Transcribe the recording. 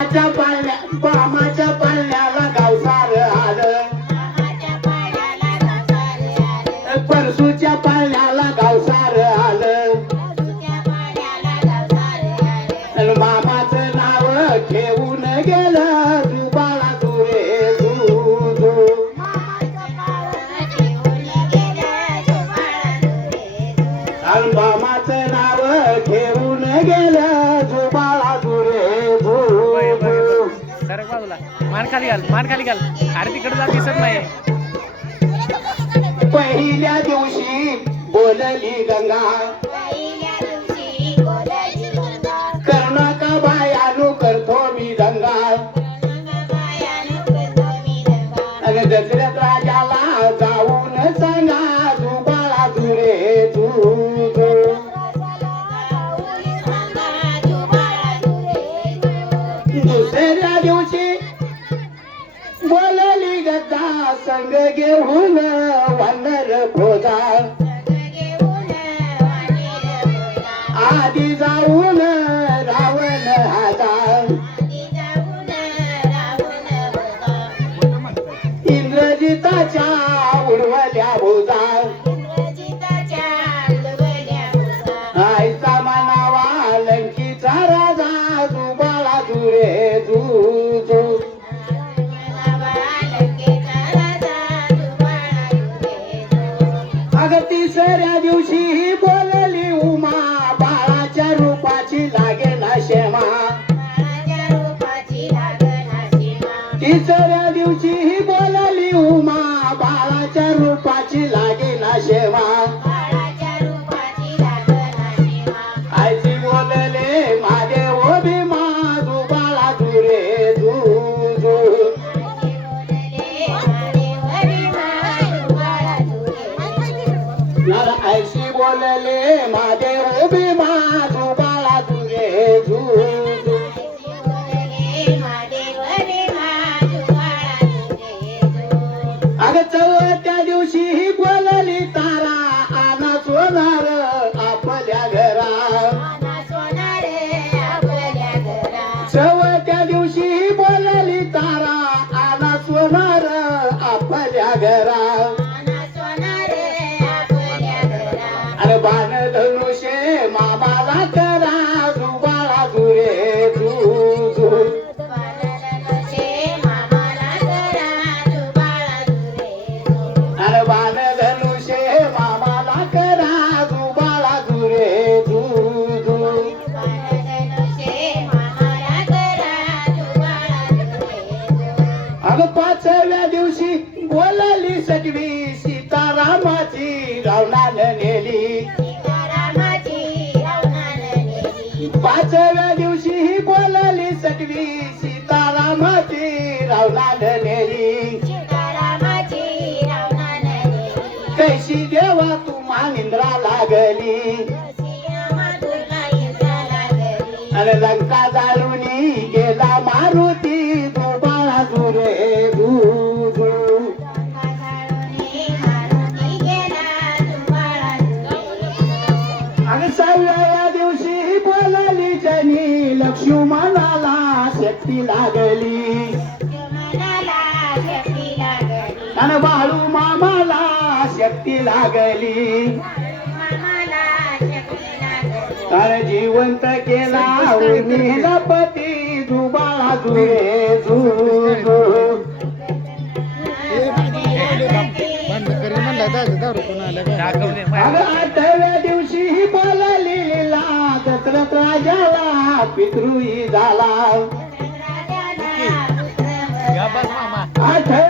मामाच्या पाळण्या गावसार आलं. परसूच्या पाळण्याला गावसार आलं. आणि मामाचं नाव ठेवून गेलं जुबाळा दुरे तू मामाचं नाव ठेवून गेलं मान खाली घाल मान खाली घाल. अरे तिकडे जा दिसत नाही. पहिल्या दिवशी बोलली गंगा. करुणा का बायानु करतो मी दंगा. अरे दशरथ राजाला जाऊन सांगा तू बाळा दुरे तू तू. दुसऱ्या दिवशी संग घेऊन वानर भोजा आधी जाऊन रावण हाता इंद्रजिताच्या रूपाची लागे ना शेमा आईची बोलले माझे ओ भीमा तू बाळा दुरे तू तू मला आईशी बोलले माझे तारा आना सोनार आपल्या घरा. चौथ्या दिवशी ही बोलली पाचव्या दिवशी बोलली सगळी सीतारामाची रावणानं नेली. पाचव्या दिवशी ही बोलली सगळी सीतारामाची रावणानं नेली. कैशी देवा तू मानिंद्रा लागली. लंका जाळूनी गेला मारुती. लक्ष्मणाला शक्ती लागली. आणि बाळू मामाला शक्ती लागली. तर जिवंत केला पती जुबाळा जुरे जू आठव्या दिवशी ही बोलली लीला राजाला पितृही झाला. या बस मामा आठव्या दिवशी